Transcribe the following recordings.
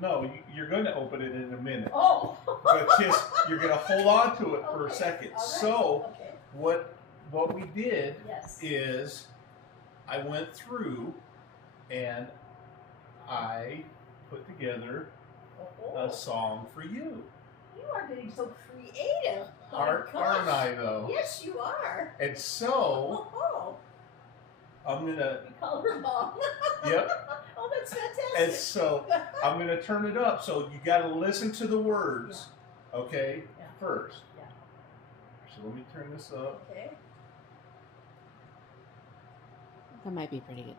no, you're going to open it in a minute. Oh. But just, you're going to hold on to it for a second. Right. So, okay. what we did yes. is I went through and I put together a song for you. You are getting so creative. Aren't I, though? Yes, you are. And so, I'm going to... You call her Mom. Yep. Oh, that's fantastic. And so, I'm going to turn it up. So, you got to listen to the words, okay, first. Yeah. So, let me turn this up. Okay. That might be pretty good.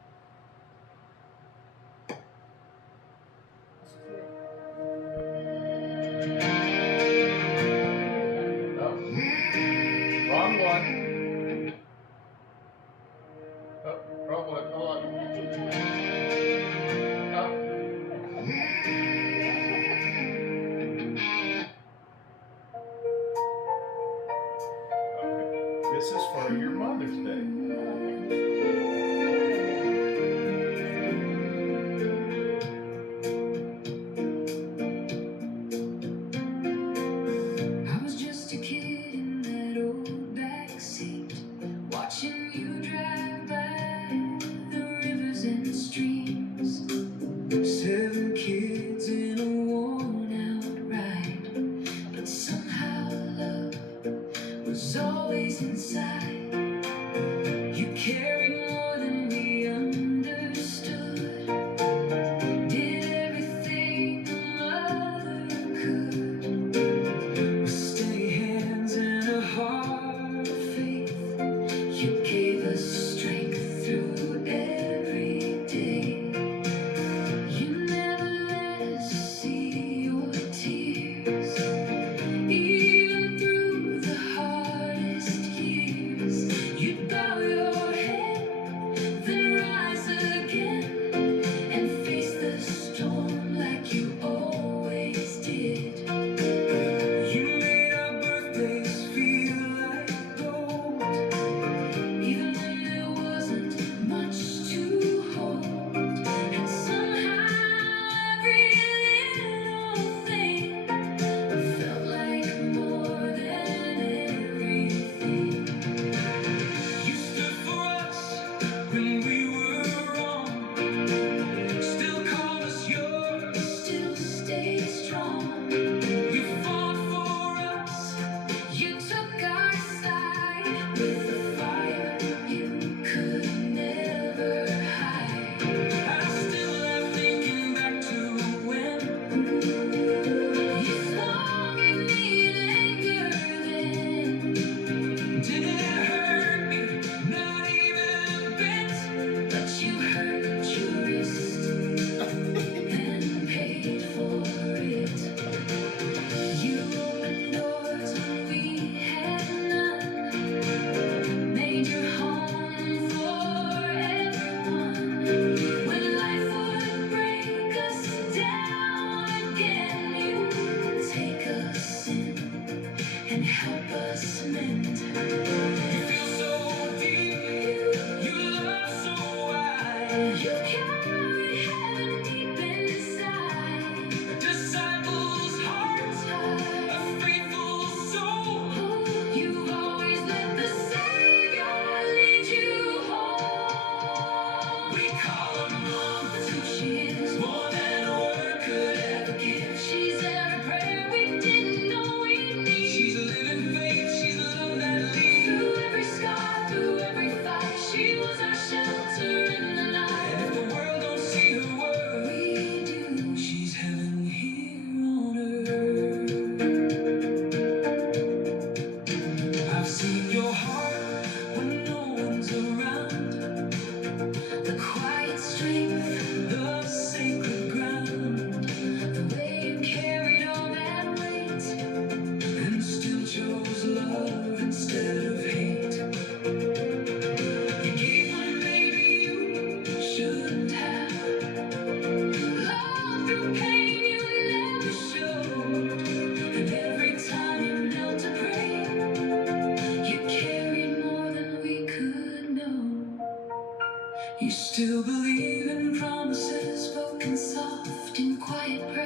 Wrong one. Oh, wrong one. Hold on. Okay. This is for your Mother's Day. Always inside, you carried more than we understood. Did everything a mother could. With steady hands and a heart of faith, you gave us strength through every day. You never let us see your tears. Even through the hardest years, you bow your head, then rise again, and face the storm like you always did. You made our birthdays feel like gold, even when there wasn't much to hold. And somehow every little thing felt like more than everything. You stood for us when we were wrong, still called us yours, still stayed strong. You fought for us, you took our side, with a fire you could never hide. I still love thinking back to when you swung at me in anger then. Did it hurt me? Not even a bit. But you hurt your wrist and paid for it. You opened doors when we had none, made your home for everyone. When life would break us down again, you take us in and help us mend. You feel so deep, you love so wide. You carry heaven deep inside. A disciple's heart, a faithful soul. You've always let the Savior lead you home. We call her Mom, that's who she is, more than a word could ever give. She's every prayer we didn't know we need. She's a living faith, she's a love that leads. Through every scar, through every fight, she was our shelter in the night. And if the world don't see her word, we do. She's heaven here on earth. I've seen your heart when no one's around, the quiet strength, the sacred ground, the way you carried all that weight and still chose love instead of hate. You gave one baby you shouldn't have, love through pain you never showed. And every time you knelt to pray, you carried more than we could know. You still believe in promises spoken soft in quiet prayer.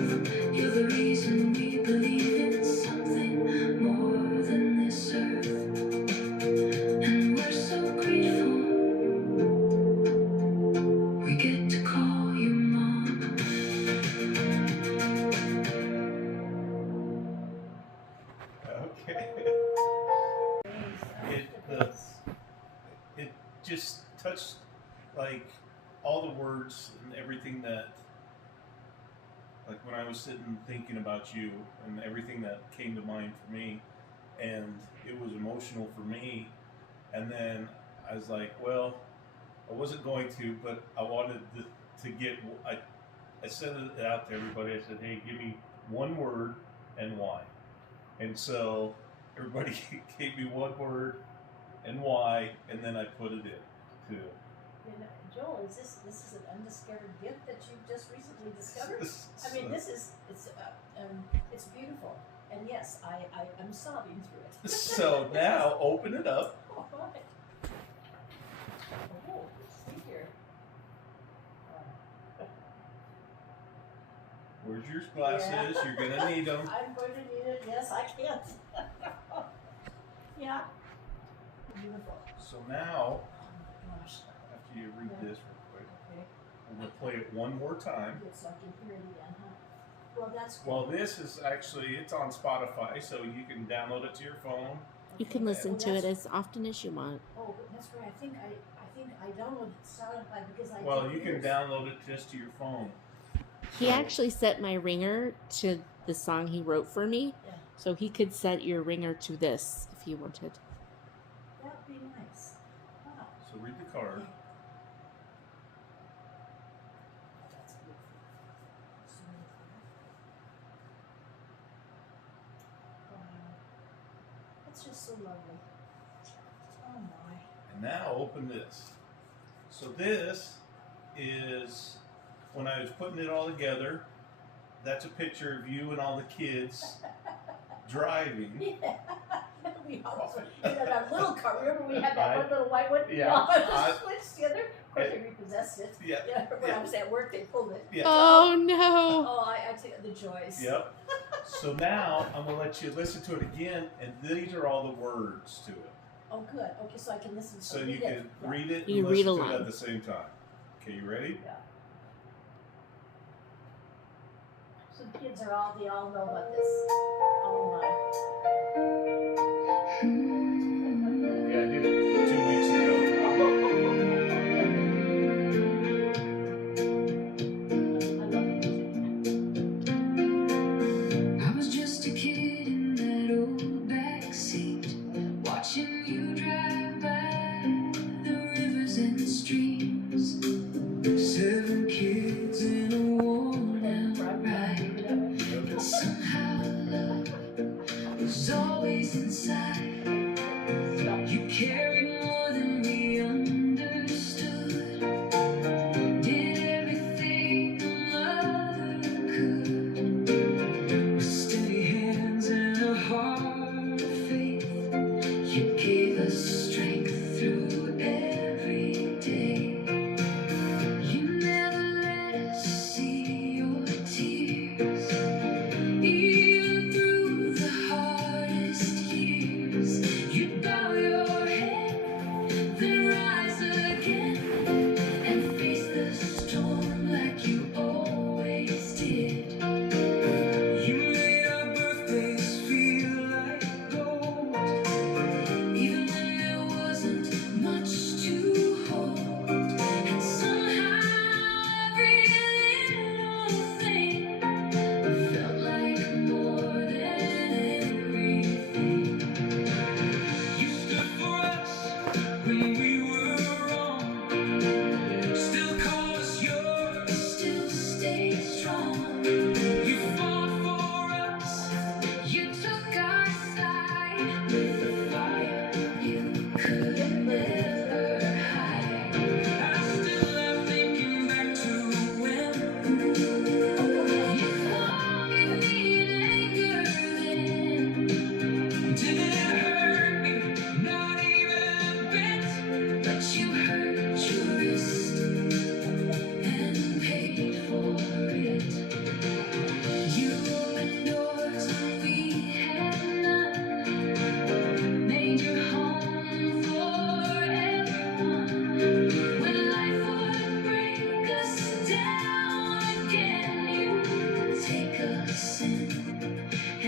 worth. You're the reason we believe in something more than this earth. And we're so grateful we get to call you mom. Okay. It just touched like all the words and everything that, like when I was sitting thinking about you and everything that came to mind for me, and it was emotional for me. And then I was like, well, I wasn't going to, but I wanted to get. I sent it out to everybody. I said, hey, give me one word and why. And so everybody gave me one word and why, and then I put it in too. Joel, is this is an undiscovered gift that you just recently discovered? I mean, it's beautiful, and yes, I'm sobbing through it. So now open it up. All right. Oh, let's see here. Where's your glasses? Yeah. You're gonna need them. I'm going to need it. Yes, I can't. Yeah. Beautiful. So now, Oh my gosh. after you read this real quick, Okay. I'm gonna play it one more time. Good, so I can hear it again, huh? Well, that's good. Well, this is actually, it's on Spotify, so you can download it to your phone. You can listen to it as often as you want. Oh, but that's right. I think I downloaded Spotify because I. Well, did you can yours. download it just to your phone. He actually set my ringer to the song he wrote for me, Yeah. so he could set your ringer to this if you wanted. That would be nice. Wow. So read the card. Yeah. That's beautiful. So beautiful. Wow. That's just so lovely. Oh my. And now open this. So this is, when I was putting it all together, that's a picture of you and all the kids driving. Yeah. We also, that little car. Remember we had that one little white one? Yeah. We all had to switch together. Of course, they repossessed it. Yeah. When I was at work, they pulled it. Yeah. Oh no! Oh, I tell you, the joys. Yep. So now I'm going to let you listen to it again, and these are all the words to it. Oh, good. Okay, so I can listen. So you can read it You and read listen to it along. at the same time. Okay, you ready? Yeah. So the kids are all, they all know about this. Oh Yeah, I did it 2 weeks ago. my. I love it. I was just a kid in that old backseat, watching you drive by the rivers and streams. 7 kids in a worn out ride, but somehow love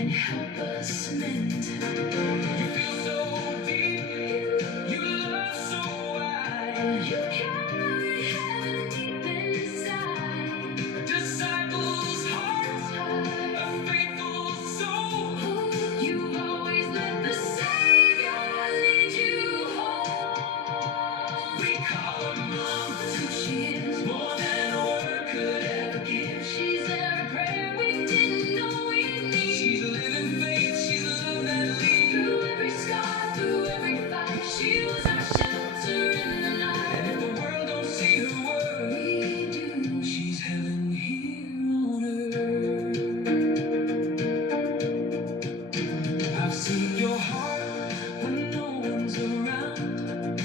and help us mend. You feel so deep, you love so wide. You carry heaven deep inside. A disciple's heart, a faithful soul. You've always let the Savior lead you home. We call her Mom, that's who she is, more than a word could ever give. She's every prayer we didn't know we need. She's a living faith, she's a love that leads. Through every scar, through every fight, she was our shelter in the night. And if the world don't see her word, we do. She's heaven here on earth. I've seen your heart when no one's around.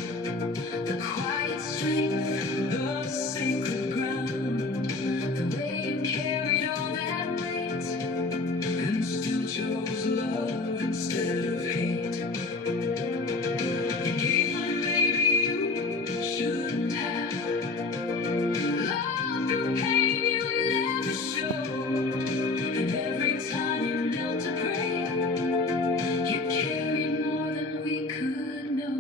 The quiet strength, the sacred ground. The way you carried all that weight and still chose love instead of hate. You gave a baby you shouldn't have. Love through pain you never showed. And every time you knelt to pray, you carried more than we could know.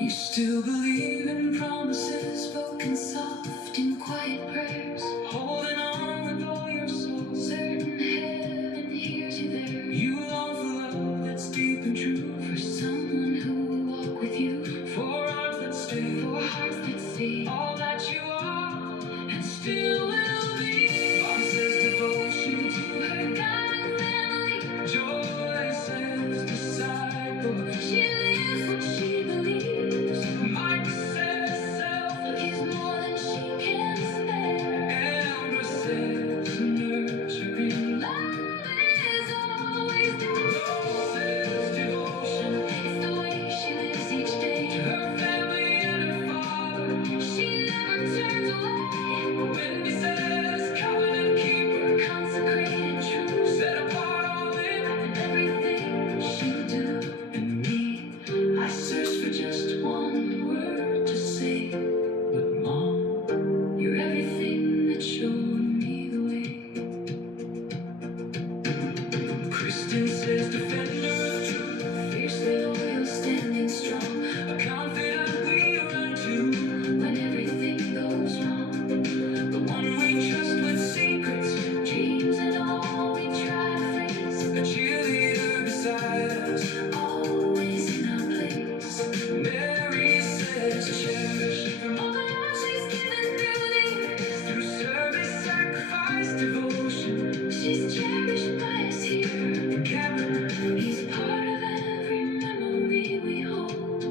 You still believe in promises spoken soft in quiet prayers, holding on with all your soul, certain heaven hears you there. You long for love that's deep and true, for someone who will walk with you, for arms that stay, for hearts that see all that you are and still will be. Mom says devotion to her God family. Joy says disciple. She lives what she believes. Mike says self is more than she can spare. Elmer says nurturing. Love is always there. Rose says devotion. It's the way she lives each day. To her family and her father, she never turns away. Wendy says covenant keeper, consecrated true, set apart all in, and everything she'll do. And me, I search for just one word to say, but Mom, you're everything that showed me the way. Kristen says defender of truth, fiercely loyal, standing strong, a confidant we run to when everything goes wrong. The one we trust with secrets, dreams, and all we try to face. A cheerleader beside us, always in our place. Mary says cherish from all the love she's given through the years. Through service, sacrifice, devotion, she's cherished by us here. And Kevin, he's part of every memory we hold.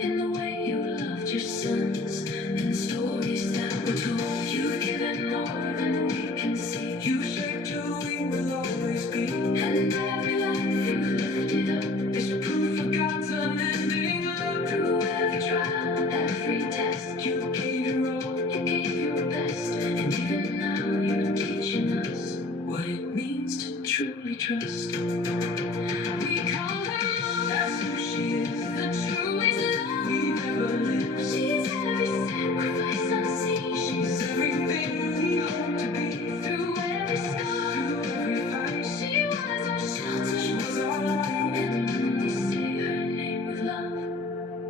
In the way you loved your sons and stories that were told. You've given more than we can see. You shaped who we will always be. And every life you've lifted up is proof of God's unending love. Through every trial, every test, you gave your all, you gave your best. And even now you're teaching us what it means to truly trust. We call her Mom, that's who she is, the truest love we've ever lived. She's every sacrifice unseen. She's everything we hope to be. Through every scar, through every fight, she was our shelter. She was our light. And when we say her name with love,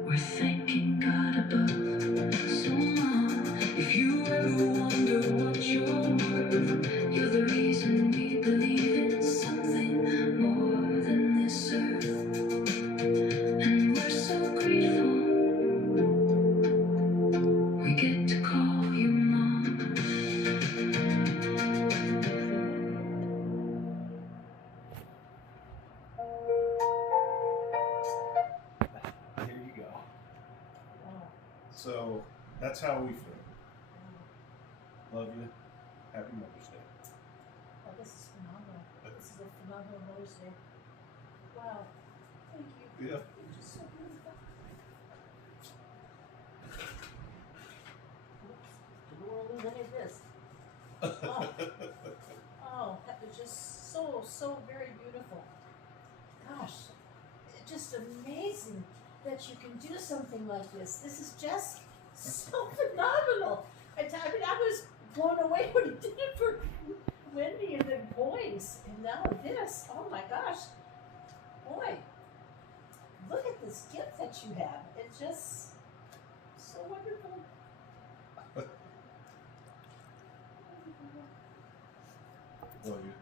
we're thanking God above. So Mom, if you ever wonder what you're worth, you're the reason we believe in something more than this earth. And we're so grateful we get to call you Mom. Here you go. Wow. So that's how we feel. Love you. Happy Mother's Day. Oh, this is phenomenal. This is a phenomenal Mother's Day. Wow. Thank you. Yeah. You're just so beautiful. Oops. Didn't want to lose any of this. Oh, that was just so very beautiful. Gosh, it's just amazing that you can do something like this. This is just so phenomenal. I mean, I was blown away when you did it for Wendy and the boys, and now this. Oh my gosh. Boy, look at this gift that you have. It's just so wonderful. Well, you